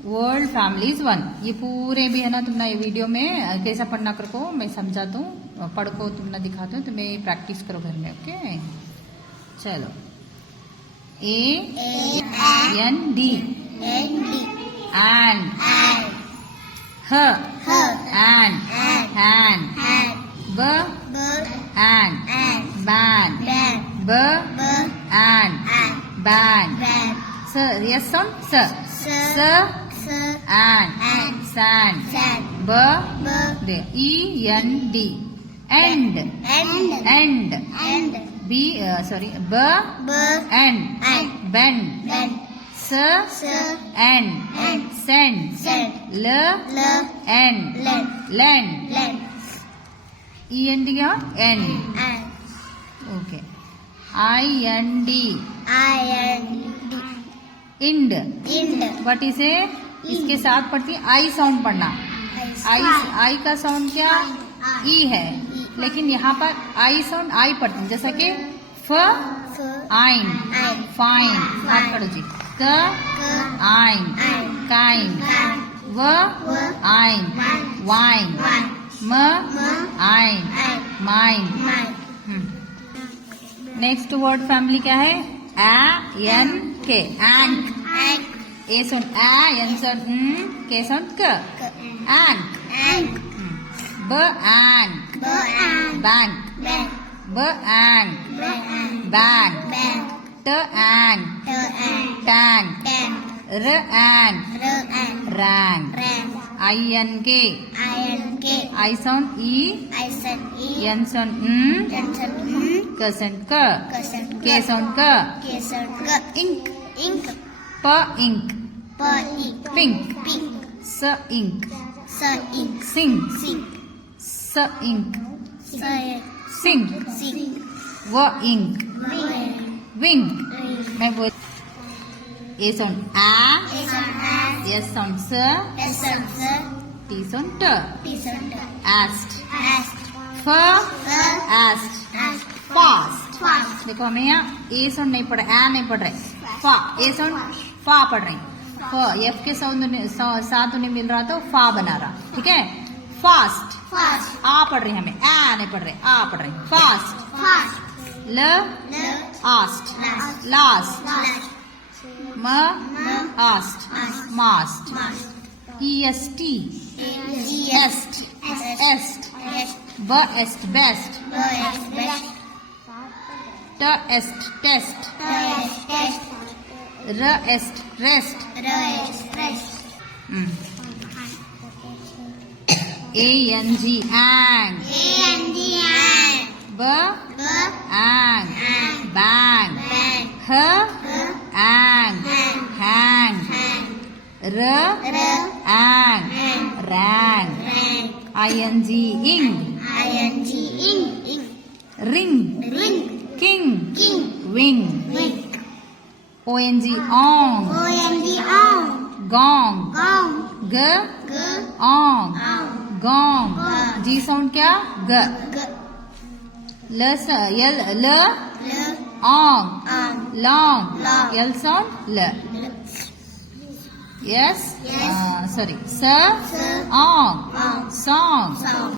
World families one. ये पूरे भी है ना तुम ना ये वीडियो में कैसा पढ़ना कर को मैं समझा दूँ, पढ़ को तुम ना दिखाती हूँ, तुम्हें प्रैक्टिस करो घर में। ओके चलो। AND and her and B and ban B and ban yes on sir and sand B END end B B and bend and send L and land END क्या end ओके IND इंड but इसे इसके साथ पढ़ती I sound पढ़ना। आई का sound क्या ई है, लेकिन यहाँ पर आई साउंड आई पढ़ती हूँ, जैसा कि फ आइन फाइन। हाथ पढ़ो जी। क आइन काइन व आइन वाइन म आइन माइन। नेक्स्ट वर्ड फैमिली क्या है? एन के एंक। ए सुन ए एन सुन के सुन क एंक। ब एंक बैंक ब एंक बैंक ट एंक टैंक र एंक रैंक INK आई साउंड ई एन साउंड क साउंड क के साउंड क इंक प इंक पिंक स इंक सिंक स इंक सिंक व इंक विंक। मैं बोल ए साउंड आ एस साउंड स टी साउंड ट एस्ट फ एस्ट फास्ट। देखो हमें यहाँ ए साउंड नहीं पढ़ रहा, नहीं पढ़ रहे, फा ए साउंड फा पढ़ रहे। फ एफ के साउंड साथ उन्हें मिल रहा तो फा बना रहा, ठीक है। फास्ट आ पढ़ रहे हमें, आ नहीं पढ़ रहे, आ पढ़ रहे फास्ट। ल आस्ट लास्ट म आस्ट मास्ट EST एस्ट एस्ट ब एस्ट बेस्ट ट एस्ट टेस्ट र एस्ट रेस्ट ANG एंग ब एंग बैंग ह एंग हैंग र एंग रैंग ING इंग रिंग किंग विंग ONG ओंग गोंग ग ओंग गोंग जी साउंड क्या ग ल ओंग लॉन्ग यल साउंड ल यस सॉरी स ओंग सॉन्ग